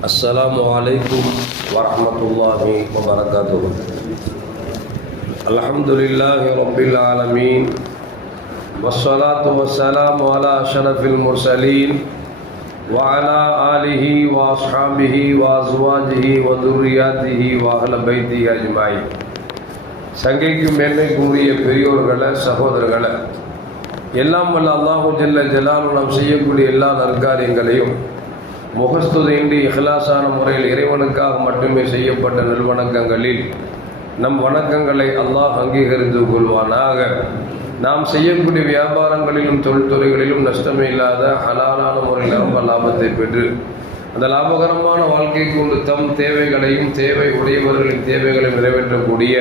السلام عليكم ورحمة الله وبركاته الحمد لله رب العالمين والصلاة والسلام على أشرف المرسلين وعلى آله وأصحابه وأزواجه وذرياته وأهل بيته أجمعين சங்கைக்கு மேன்மைக்குரிய பெரியோர்களை சகோதரர்களை எல்லாம் வல்ல அல்லாஹு ஜல்ல ஜலாலு நாம் செய்யக்கூடிய எல்லா நற்காரியங்களையும் முகஸ்துதையின்றி இஹ்லாசான முறையில் இறைவனுக்காக மட்டுமே செய்யப்பட்ட நல்வணக்கங்களில் நம் வணக்கங்களை அல்லாஹ் அங்கீகரித்து கொள்வானாக. நாம் செய்யக்கூடிய வியாபாரங்களிலும் தொழில்துறைகளிலும் நஷ்டமே இல்லாத ஹலாலான முறையில் ரொம்ப லாபத்தை பெற்று அந்த லாபகரமான வாழ்க்கை கொண்டு தம் தேவைகளையும் தேவை உடையவர்களின் தேவைகளையும் நிறைவேற்றக்கூடிய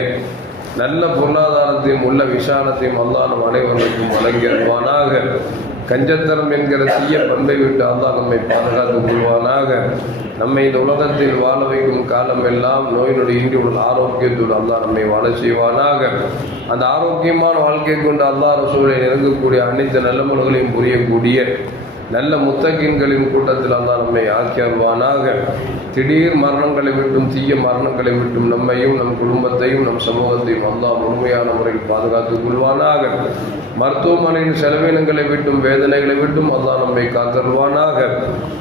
நல்ல பொருளாதாரத்தையும் உள்ள விசாலத்தையும் அல்லா நம் அனைவருக்கும் வழங்கிடுவானாக கஞ்சத்தனம் என்கிற தீய பண்பை விட்டு அல்லா நம்மை பாதுகாத்துக் கொள்வானாக. நம்மை இந்த உலகத்தில் வாழ வைக்கும் காலம் எல்லாம் நோய் இன்றி உள்ள ஆரோக்கியத்தோடு அல்லா நம்மை வாழ செய்வானாக. அந்த ஆரோக்கியமான வாழ்க்கை கொண்டு அல்லா ரசூலை நெருங்கக்கூடிய அனைத்து நல்லமல்களையும் புரியக்கூடிய நல்ல முத்தகின்களின் கூட்டத்தில் அல்லாஹ் நம்மை ஆக்கியருவானாக திடீர் மரணங்களை விட்டும் தீய மரணங்களை விட்டும் நம்மையும் நம் குடும்பத்தையும் நம் சமூகத்தையும் அல்லாஹ் முழுமையான முறையில் பாதுகாத்துக் கொள்வானாக. மருத்துவமனையின் செலவினங்களை விட்டும் வேதனைகளை விட்டும் அல்லாஹ் நம்மை காத்தருவானாக.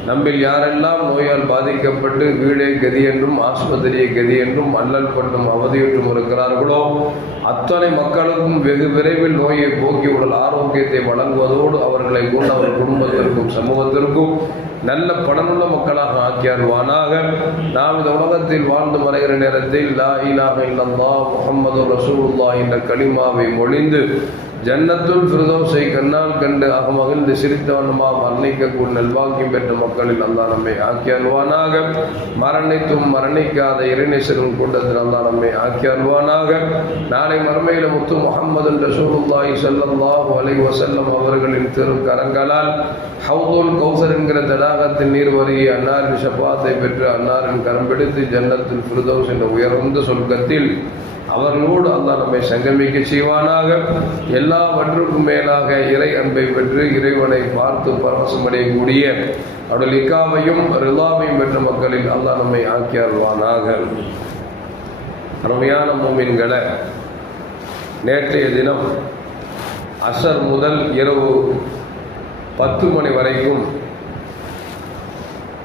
நம்மில் யாரெல்லாம் நோயால் பாதிக்கப்பட்டு வீடே கதி என்றும் ஆஸ்பத்திரியை கதி என்றும் அல்லல் பட்டும் அவதியுற்றும் இருக்கிறார்களோ? அத்தனை மக்களுக்கும் வெகு விரைவில் நோயை போக்கி உடல் ஆரோக்கியத்தை வழங்குவதோடு அவர்களை கொண்டு அவர் குடும்பத்திற்கும் சமூகத்திற்கும் நல்ல பணமுள்ள மக்களாக ஆக்கியாருவானாக நாம் இந்த உலகத்தில் வாழ்ந்து மறைகிற நேரத்தில் லா இலாக இல்லல்லாஹ் முகமது ரசூலுல்லாஹ் என்ற களிமாவை மொழிந்து ஜன்னத்துல் ஃபிர்தௌஸை கண்ணால் கண்டு அகமகிழ்ந்து சிரித்தவனுமாம் மரணிக்கக்கூடிய நல்வாக்கியம் பெற்ற மக்களில் அல்லா நம்மை ஆக்கி அல்வானாக மரணித்தும் மரணிக்காத இறைநேசரும் கூட்டத்தில் அல்லா நம்மை ஆக்கி அல்வானாக நாளை மறுமையில் முத்து முகமது ரசூலுல்லாஹி ஸல்லல்லாஹு அலை வசல்லம் அவர்களின் திரு கரங்களால் ஹவுதுல் கௌசர் என்கிற தடாகத்தின் நீர் வருகி அன்னாரின் சப்பாத்தை பெற்று அன்னாரின் கரம் பிடித்து ஜன்னத்தில் ஃபிர்தௌஸ் என்ற உயர்ந்த சொர்க்கத்தில் அவர்களோடு அல்லாஹ் நம்மை சங்கமிக்க செய்வானாக. எல்லாவற்றுக்கும் மேலாக இறை அன்பை பெற்று இறைவனை பார்த்து பரவசமடையக்கூடிய அவருடைய லிக்காவையும் ரிலாவையும் பெற்ற மக்களில் அல்லாஹ் நம்மை ஆக்கி அருள்வானாக அருமையான மூமின்களை நேற்றைய தினம் அசர் முதல் இரவு பத்து மணி வரைக்கும்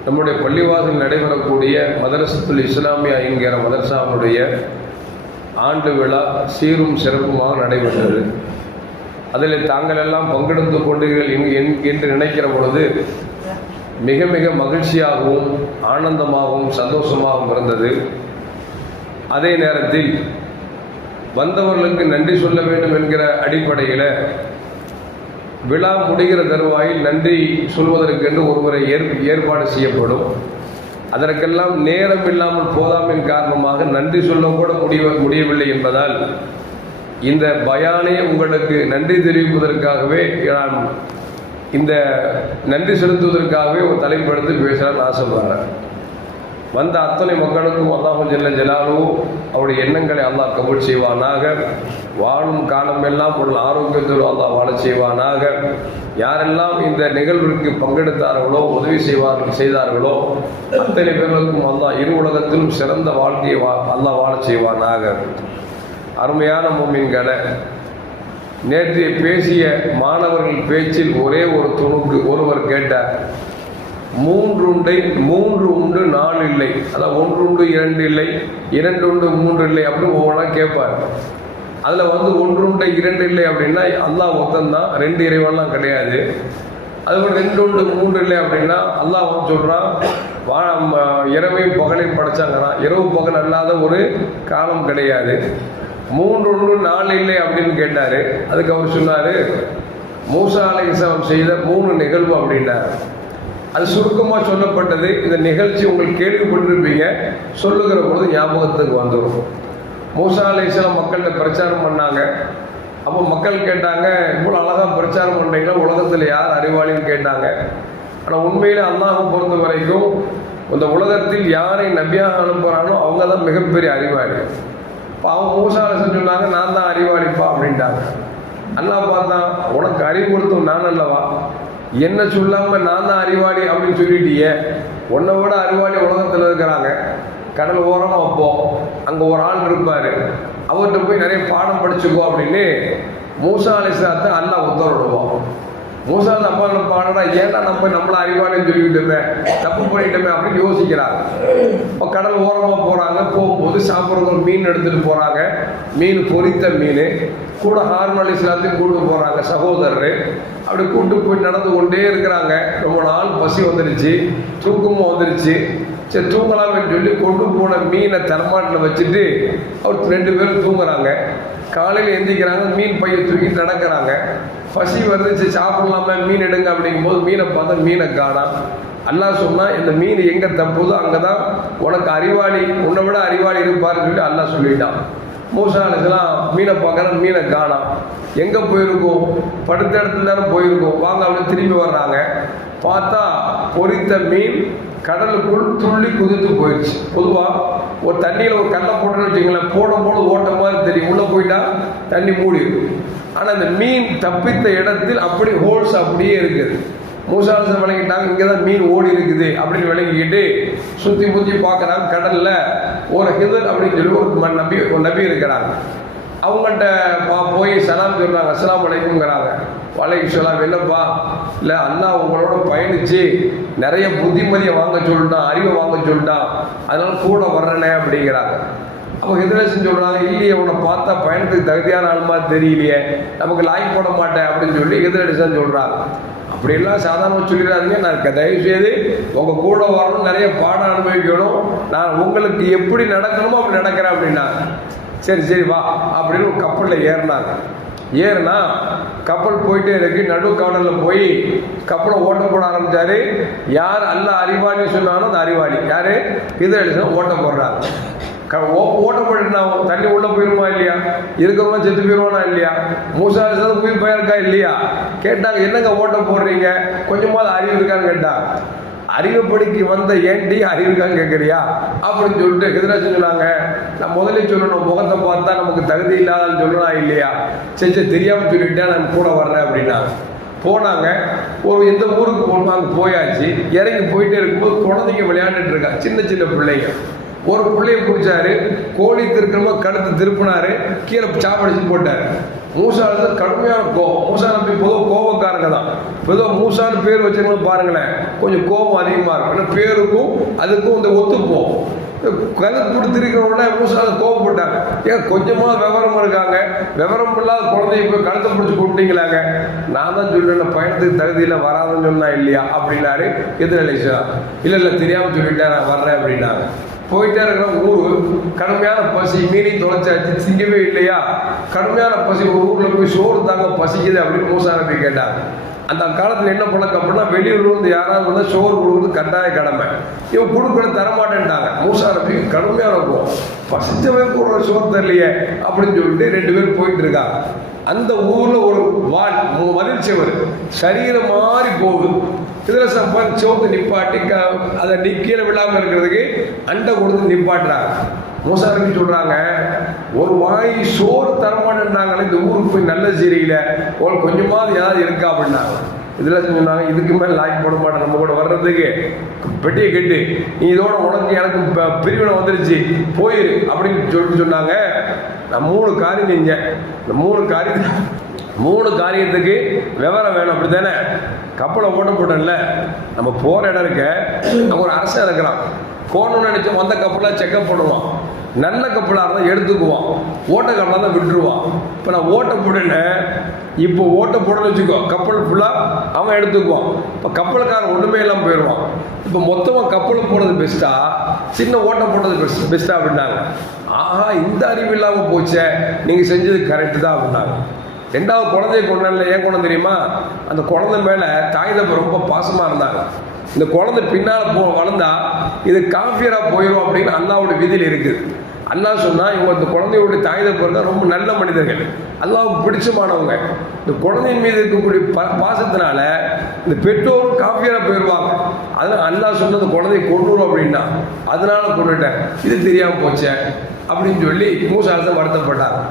நம்முடைய பள்ளிவாசல் நடைபெறக்கூடிய மதரசத்துல் இஸ்லாமியா என்கிற மதரசாவுடைய ஆண்டு விழா சீரும் சிறப்புமாக நடைபெற்றது. அதில் தாங்கள் எல்லாம் பங்கெடுத்து கொண்டீர்கள் என்று நினைக்கிற பொழுது மிக மிக மகிழ்ச்சியாகவும் ஆனந்தமாகவும் சந்தோஷமாகவும் இருந்தது. அதே நேரத்தில் வந்தவர்களுக்கு நன்றி சொல்ல வேண்டும் என்கிற அடிப்படையில் விழா முடிகிற தருவாயில் நன்றி சொல்வதற்கென்று ஒருவரை ஏற்பாடு செய்யப்படும். அதற்கெல்லாம் நேரம் இல்லாமல் போதாமின் காரணமாக நன்றி சொல்ல கூட முடிய முடியவில்லை என்பதால் இந்த பயானே உங்களுக்கு நன்றி தெரிவிப்பதற்காகவே நான் இந்த நன்றி செலுத்துவதற்காகவே ஒரு தலைப்படுத்தி பேசலாம்னு ஆசைப்படுறேன் வந்த அத்தனை மக்களுக்கும் அல்லாஹு ஜெல்ல ஜலாலும் அவருடைய எண்ணங்களை அல்லாஹ் கபூல் செய்வானாக. வாழும் காலம் எல்லாம் ஒரு ஆரோக்கியத்தோடு அல்லாஹ் வாழ செய்வானாக. யாரெல்லாம் இந்த நிகழ்விற்கு பங்கெடுத்தார்களோ உதவி செய்வார்கள் செய்தார்களோ அத்தனை பேர்களுக்கும் அல்லாஹ் இரு உலகத்திலும் சிறந்த வாழ்க்கையை வா அல்லாஹ் வாழ செய்வானாக. அருமையான மூமின்களை நேற்றைய பேசிய மாணவர்கள் பேச்சில் ஒரே ஒரு துணுக்கு ஒருவர் கேட்டார் மூன்று உண்டை மூன்று உண்டு நாலு இல்லை. அதான் ஒன்று உண்டு இரண்டு இல்லை இரண்டு உண்டு மூன்று இல்லை அப்படின்னு ஒவ்வொன்றா கேட்பார். அதில் வந்து ஒன்று உண்டு இரண்டு இல்லை அப்படின்னா அல்லாஹ் ஒத்தந்தான் ரெண்டு இறைவன்லாம் கிடையாது. அதுபோல் ரெண்டு உண்டு மூன்று இல்லை அப்படின்னா அல்லாஹ் சொல்கிறான் வா இரவையும் பகலையும் படைச்சாங்கன்னா இரவு பகல் அல்லாத ஒரு காலம் கிடையாது. மூன்று ஒன்று நாலு இல்லை அப்படின்னு கேட்டார். அதுக்கு அவர் சொன்னார் மூசா அலைசவம் செய்த மூணு நிகழ்வு அப்படின்னார் அது சுருக்கமாக சொல்லப்பட்டது. இந்த நிகழ்ச்சி உங்களுக்கு கேள்விப்பட்டிருப்பீங்க. சொல்லுகிற பொழுது ஞாபகத்துக்கு வந்துடும் மூசா மக்கள்கிட்ட பிரச்சாரம் பண்ணாங்க. அப்போ மக்கள் கேட்டாங்க இவ்வளோ அழகாக பிரச்சாரம் பண்ணுறீங்களா உலகத்தில் யார் அறிவாளின்னு கேட்டாங்க. ஆனால் உண்மையில் அல்லாஹ் பொறுத்த வரைக்கும் இந்த உலகத்தில் யாரை நபியாக அனுப்புகிறானோ அவங்க தான் மிகப்பெரிய அறிவாளி. இப்போ அவங்க மூசா சொன்னாங்க நான் தான் அறிவாளிப்பா அப்படின்ட்டாங்க. அல்லா பார்த்தா உனக்கு அறிவு கொடுத்தும் நான் அல்லவா? என்ன சொல்லாமல் நான் தான் அறிவாளி அப்படின்னு சொல்லிட்டியே. உன்னை விட அறிவாளி உலகத்தில் அங்கே ஒரு ஆள் இருப்பார். அவர்கிட்ட போய் நிறைய பாடம் படிச்சுக்கோ அப்படின்னு மூசா அலிஸ்லாத்தை அல்லா உத்தரவிடுவோம் மூசா நம்ம பாடடா. ஏன்டா நம்ம நம்மள அறிவானு சொல்லிக்கிட்டோமே தப்பு பண்ணிட்டோமே அப்படின்னு யோசிக்கிறாங்க. இப்போ கடல் ஓரமாக போகிறாங்க போகும்போது சாப்பிட்றவங்க மீன் எடுத்துகிட்டு போகிறாங்க மீன் பொரித்த மீன். கூட ஹார்மல் இஸ்லாத்தையும் கூட்டு போகிறாங்க சகோதரர். அப்படி கூட்டு போய் நடந்து கொண்டே இருக்கிறாங்க. ரொம்ப நாள் பசி வந்துடுச்சு தூக்கமும் வந்துடுச்சு சரி தூங்கலாம்னு சொல்லி கொண்டு போன மீனை தரமாட்டில் வச்சுட்டு அவர் ரெண்டு பேரும் தூங்குறாங்க. காலையில் எந்திக்கிறாங்க மீன் பையை தூக்கி நடக்கிறாங்க. பசி வருது சாப்பிடலாமா மீன் எடுங்க அப்படிங்கும்போது மீனை பார்த்தா மீனை காணாம் அல்லாஹ் சொன்னால் இந்த மீன் எங்கே தப்புதோ அங்கே தான் உனக்கு அறிவாளி உன்னை விட அறிவாளி இருப்பாருன்னு சொல்லி அல்லாஹ் சொல்லிட்டான். மூசா அலிஸ்லாம் மீனை பார்க்குற மீனை காணாம் எங்கே போயிருக்கோம்? படுத்த இடத்துல தானே போயிருக்கோம். வாங்க அப்படின்னு திரும்பி வர்றாங்க. பார்த்தா பொரித்த மீன் கடலுக்குள் துள்ளி குதித்து போயிடுச்சு. பொதுவாக ஒரு தண்ணியில் ஒரு கல்லை போட்டோன்னு வச்சுங்களேன் போடும் போது ஓட்ட மாதிரி தெரியும். உள்ளே போயிட்டா தண்ணி மூடிடும். ஆனால் அந்த மீன் தப்பித்த இடத்தில் அப்படி ஹோல்ஸ் அப்படியே இருக்குது. மூசாலசன் விளங்கிட்டாங்க இங்கே தான் மீன் ஓடி இருக்குது அப்படின்னு விளங்கிக்கிட்டு சுற்றி முற்றி பார்க்குறாங்க கடலில் ஒரு ஹிதர் அப்படின்னு சொல்லி ஒரு நம்பி நபி ஒரு நபி இருக்கிறாங்க. அவங்கள்ட்ட பா போய் சலாம் சொல்கிறாங்க அஸ்லாம் அலைக்கும்ங்கிறாங்க. வலைக்கு சலாம் என்னப்பா? இல்லை அண்ணா உங்களோட பயணிச்சு நிறைய புத்திமதியை வாங்க சொல்லிட்டான் அறிவை வாங்க சொல்லிட்டான் அதனால கூட வர்றனே அப்படிங்கிறாங்க. அப்போ ஹிதரேசன் சொல்கிறாங்க இல்லையே உன்னை பார்த்தா பயணத்துக்கு தகுதியான ஆளுமா தெரியலையே நமக்கு லாய்க் போட மாட்டேன் அப்படின்னு சொல்லி ஹிதரேசன் சொல்கிறாங்க அப்படியெல்லாம் சாதாரணமாக சொல்லிடாதீங்க. நான் தயவுசெய்து உங்கள் கூட வரணும் நிறைய பாடம் அனுபவிக்கணும். நான் உங்களுக்கு எப்படி நடக்கணுமோ அப்படி நடக்கிறேன் அப்படின்னா. சரி சரி வா அப்படின்னு ஒரு கப்பலில் ஏறினாங்க. ஏறுனா கப்பல் போயிட்டே இருக்கு. நடு கடலில் போய் கப்பலை ஓட்ட போட ஆரம்பிச்சாரு. யார் அல்ல அறிவாளி சொன்னாலும் அந்த அறிவாளி. யார்? இதை ஓட்ட போடுறாரு. ஓட்ட போட்டுனா தண்ணி உள்ள போயிருமா இல்லையா? இருக்கிறவங்க செத்து போயிருவானா இல்லையா? மூசா அலிஸ்லாம் உயிர் போயிருக்கா இல்லையா? கேட்டாங்க என்னங்க ஓட்ட போடுறீங்க? கொஞ்சமாவது அறிவு இருக்கான்னு கேட்டா அறிவுப்படிக்கு வந்த ஏன்டி அறிவு இருக்கான்னு கேட்குறியா அப்படின்னு சொல்லிட்டு எதிராக சொன்னாங்க நான் முதல்ல சொல்லணும் முகத்தை பார்த்தா நமக்கு தகுதி இல்லாதான்னு சொல்லலாம் இல்லையா? சரி சரி தெரியாமல் சொல்லிட்டேன் நான் கூட வர்றேன் அப்படின்னா போனாங்க ஒரு எந்த ஊருக்கு போகணும் அங்கே போயாச்சு. இறங்கி போயிட்டே இருக்கும்போது குழந்தைங்க விளையாண்டுட்டு இருக்கா சின்ன சின்ன பிள்ளைங்க. ஒரு பிள்ளைய பிடிச்சாரு கோழி திருக்கிறமோ கழுத்து திருப்பினாரு கீழே சாப்படிச்சு போட்டாரு. மூசானது கடுமையான கோவம் மூசா நம்பி பொதுவாக கோபக்காரங்க தான். பொதுவாக மூசான்னு பேர் வச்சவங்களும் பாருங்களேன் கொஞ்சம் கோபம் அதிகமாக இருக்கும். ஏன்னா பேருக்கும் அதுக்கும் இந்த ஒத்துப்போம். கழுத்து உடனே மூசால கோவப்பட்டாங்க ஏன் கொஞ்சமாக விவரம் இருக்காங்க. விவரம் இல்லாத குழந்தைய போய் கழுத்தை பிடிச்சி கூப்பிட்டீங்களாங்க நான் தான் சொல்லுவேன் பயணத்துக்கு தகுதியில் வராதுன்னு சொன்னா இல்லையா? அப்படின்னாரு எதிரலைசா இல்லை இல்லை தெரியாமல் சொல்லிட்டேன் நான் வர்றேன் அப்படின்னாங்க போயிட்டே இருக்கிற ஊர் கடுமையான பசி மீனையும் தொலைச்சாச்சு திங்கவே இல்லையா? கடுமையான பசி ஒரு ஊரில் போய் சோறு தாங்க பசிக்குது அப்படின்னு மூசா நபி கேட்டாங்க அந்த காலத்தில் என்ன பழக்கம் அப்படின்னா வெளியூர்லேருந்து யாராவது வந்து சோறு கொடுக்குறது கட்டாய கடமை. இவன் கொடுக்கல தரமாட்டேன்ட்டாங்க. மூசா கடுமையாக இருக்கும். பசிச்சவன் கூட சோறு தரலையே அப்படின்னு சொல்லிட்டு ரெண்டு பேரும் போயிட்டு இருக்காங்க அந்த ஊரில் ஒரு வால் மு- மதில் செவர் சரீரம் மாதிரி போகுது. இதில் சப்பான் சோத்து நிப்பாட்டி க அதை கீழே விழாமல் இருக்கிறதுக்கு அண்டை கொடுத்து நிப்பாட்டுறாங்க மூசாரபி சொல்றாங்க ஒரு வாய் சோறு தரமாட்டேன்றாங்களே இந்த ஊருக்கு போய் நல்ல சீரியல ஒரு கொஞ்சமாவது ஏதாவது இருக்கா? அப்படின்னாங்க இதில் சொன்னாங்க இதுக்கு மேலே லாய்க் போட மாட்டேன் நம்ம கூட வர்றதுக்கு. பெட்டியை கெட்டு நீ இதோட உனக்கு எனக்கு பிரிவினை வந்துருச்சு போயிரு. அப்படின்னு சொல்லிட்டு சொன்னாங்க. நான் மூணு காரியம் செஞ்சேன். இந்த மூணு காரியம் மூணு காரியத்துக்கு விவரம் வேணும் அப்படி தானே கப்பலை ஓட்ட போட்டோம்ல நம்ம போகிற இடம் இருக்க ஒரு அரசன் இருக்கிறான். போகணும்னு நினச்சோம் வந்த கப்பலாக செக்கப் பண்ணுவான். நல்ல கப்பலாக இருந்தால் எடுத்துக்குவான். ஓட்ட கப்பலாக தான் விட்டுருவான். இப்போ நான் ஓட்ட போடல. இப்போ ஓட்ட போடணும்னு வச்சுக்கோ கப்பல் ஃபுல்லாக அவன் எடுத்துக்குவான். இப்போ கப்பலுக்காரன் ஒன்றுமே இல்லாமல் போயிடுவான். இப்போ மொத்தமாக கப்பல் போடுறது பெஸ்ட்டாக சின்ன ஓட்டம் போடுறது பெஸ்ட் பெஸ்ட்டா அப்படின்னாங்க. ஆஹா இந்த அறிவு இல்லாமல் போச்சே. நீங்கள் செஞ்சது கரெக்டு தான் அப்படின்னாங்க. ரெண்டாவது குழந்தைய கொண்டாடல ஏன் குழந்தை தெரியுமா? அந்த குழந்தை மேலே தாய் தப்பு ரொம்ப பாசமாக இருந்தாங்க. இந்த குழந்தை பின்னால் போ வளர்ந்தா இது காஃபியராக போயிடும் அப்படின்னு அல்லாவோட விதியில் இருக்குது அண்ணா சொன்னால் இவங்க இந்த குழந்தையோட தாய் தப்ப இருந்தால் ரொம்ப நல்ல மனிதர்கள். அல்லாவுக்கு பிடிச்சமானவங்க. இந்த குழந்தையின் மீது இருக்கக்கூடிய ப பாசத்தினால இந்த பெற்றோர் காஃபியராக போயிடுவாங்க அதனால் அண்ணா சொன்ன அந்த குழந்தைய கொண்டுரும் அப்படின்னா அதனால கொண்டுட்டேன். இது தெரியாமல் போச்சேன் அப்படின்னு சொல்லி மூசாலத்தை வருத்தப்பட்டாங்க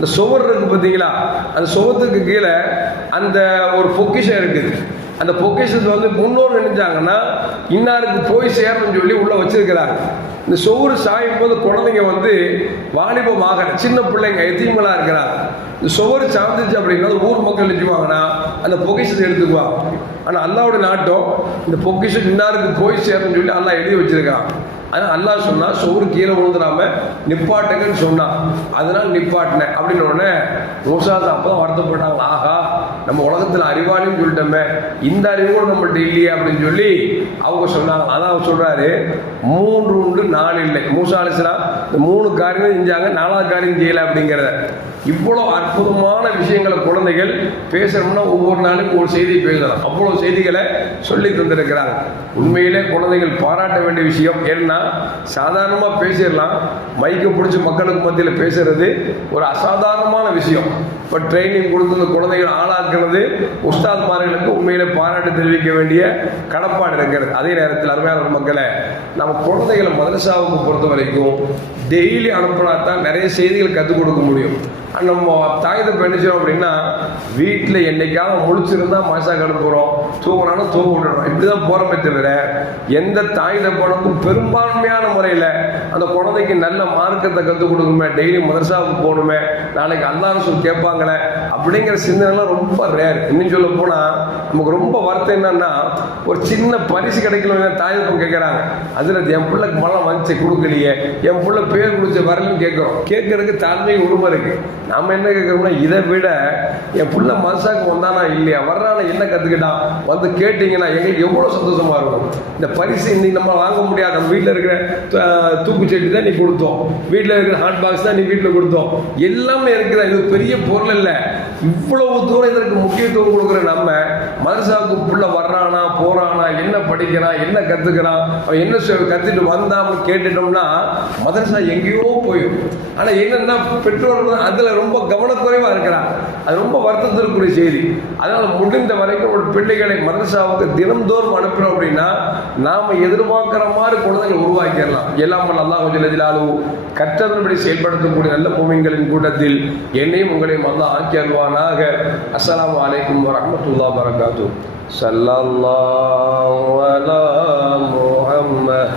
இந்த சுவர் இருக்கு பார்த்தீங்களா? அந்த சுவத்துக்கு கீழே அந்த ஒரு பொக்கிஷம் இருக்குது. அந்த பொக்கிஷத்தை வந்து முன்னோர் நினைச்சாங்கன்னா இன்னாருக்கு போய் சேரணும்னு சொல்லி உள்ள வச்சிருக்கிறாங்க. இந்த சோறு சாயும் போது குழந்தைங்க வந்து வாலிபம் வாலிபமாக சின்ன பிள்ளைங்க எத்தீங்களா இருக்கிறாங்க. இந்த சுவர் சார்ந்துச்சு அப்படின்னா ஊர் மக்கள் நிற்குவாங்கன்னா அந்த பொக்கிஷத்தை எடுத்துக்குவாங்க. ஆனால் அல்லாவோட நாட்டம் இந்த பொக்கிஷம் இன்னாருக்கு போய் சேரணும்னு சொல்லி அல்லா எழுதி வச்சிருக்கான். ஆனால் அல்லா சொன்னால் சோறு கீழே விழுந்துடாம நிப்பாட்டுங்கன்னு சொன்னான் அதனால நிப்பாட்டினேன். அப்படின்னு உடனே மோசாத அப்போ தான் வருத்தப்பட்டாங்க. ஆஹா நம்ம உலகத்தில் அறிவாளின்னு சொல்லிட்டோமே இந்த அறிவு கூட நம்மள்ட்ட இல்லையே அப்படின்னு சொல்லி அவங்க சொன்னாங்க. அதான் அவர் சொல்கிறாரு மூன்று உண்டு நாலு இல்லை. மூசா அலிஸ்லாம் இந்த மூணு காரியம் செஞ்சாங்க நாலாவது காரியம் செய்யலை அப்படிங்கிறத. இவ்வளோ அற்புதமான விஷயங்களை குழந்தைகள் பேசணும்னா ஒவ்வொரு நாளுக்கும் ஒரு செய்தி பேசலாம் அவ்வளோ செய்திகளை சொல்லி தந்திருக்கிறாங்க. உண்மையிலே குழந்தைகள் பாராட்ட வேண்டிய விஷயம் ஏன்னா சாதாரணமாக பேசிடலாம். மைக்கை பிடிச்சி மக்களுக்கு மத்தியில் பேசுறது ஒரு அசாதாரணமான விஷயம். இப்போ ட்ரைனிங் கொடுத்து இந்த குழந்தைகள் ஆளாக்குறது உஸ்தாத்மார்களுக்கு உண்மையிலே பாராட்டு தெரிவிக்க வேண்டிய கடப்பாடு இருக்கிறது. அதே நேரத்தில் அருமையான மக்களை நம்ம குழந்தைகளை மதரசாவுக்கு பொறுத்த வரைக்கும் டெய்லி அனுப்புனா தான் நிறைய செய்திகள் கற்றுக் கொடுக்க முடியும். நம்ம தாயத்தை பண்ணிச்சோம் அப்படின்னா வீட்டில் என்னைக்காவது முழிச்சிருந்தா மாசா அனுப்புகிறோம் தூங்கினாலும் தூங்க விட்டுறோம். இப்படி தான் போகிறோமே தவிர எந்த தாய் தப்பனுக்கும் பெரும்பான்மையான முறையில் அந்த குழந்தைக்கு நல்ல மார்க்கத்தை கற்றுக் கொடுக்கணுமே டெய்லி மதரசாவுக்கு போகணுமே நாளைக்கு அல்லாரசு கேட்பாங்களே அப்படிங்கிற சிந்தனைலாம் ரொம்ப ரேர் இன்னும் சொல்ல போனால் நமக்கு ரொம்ப வருத்தம் என்னன்னா ஒரு சின்ன பரிசு கிடைக்கல தாய் தப்பம் கேட்குறாங்க அதில் என் பிள்ளைக்கு மழை வந்துச்சு கொடுக்கலையே. என் பிள்ளை பேர் குடிச்ச வரலன்னு கேட்குறோம் கேட்கறதுக்கு தாழ்மை உரிமை இருக்கு. நாம என்ன கேட்குறோம்னா இதை விட என் பிள்ளை மனசாக்கு வந்தானா இல்லையா? வர்றானா என்ன கற்றுக்கிட்டான் வந்து கேட்டிங்கன்னா எங்களுக்கு எவ்வளோ சந்தோஷமா இருக்கும். இந்த பரிசு இன்னைக்கு நம்ம வாங்க முடியாது. நம்ம வீட்டில் இருக்கிற அஹ், தூக்குச்சட்டி தான் நீ கொடுத்தோம். வீட்டில் இருக்கிற ஹாட் பாக்ஸ் தான் நீ வீட்டில் கொடுத்தோம். எல்லாமே இருக்குதா இது பெரிய பொருள் இல்லை. இவ்வளவு தூரம் இதற்கு முக்கியத்துவம் கொடுக்குற நம்ம மதரசாவுக்கு புள்ள வர்றானா போறானா என்ன படிக்கிறான் என்ன கத்துக்கிறான் அவன் என்ன சொ- கத்துட்டு வந்தான்னு கேட்டுட்டோம்னா மதரசா எங்கேயோ போயிடும். ஆனால் என்னென்னா பெற்றோர்கள் அதில் ரொம்ப கவனக்குறைவாக இருக்கிறான் அது ரொம்ப வருத்தத்திற்குரிய செய்தி. அதனால் முடிந்த வரைக்கும் ஒரு பிள்ளைகளை மதரசாவுக்கு தினந்தோறும் அனுப்பினோம் அப்படின்னா நாம் எதிர்பார்க்குற மாதிரி குழந்தைகள் உருவாக்கிடலாம். எல்லாம் அல்லாஹ் கொஞ்சம் அளவு கற்றதன்படி செயல்படுத்தக்கூடிய நல்ல பூமிங்களின் கூட்டத்தில் என்னையும் உங்களையும் அல்லாஹ் ஆக்கி அல்வானாக அஸ்லாம் வலைக்கம் வரமத்துல்லா வரகாத்து சல்லல்லாஹு அலா முஹம்மத்.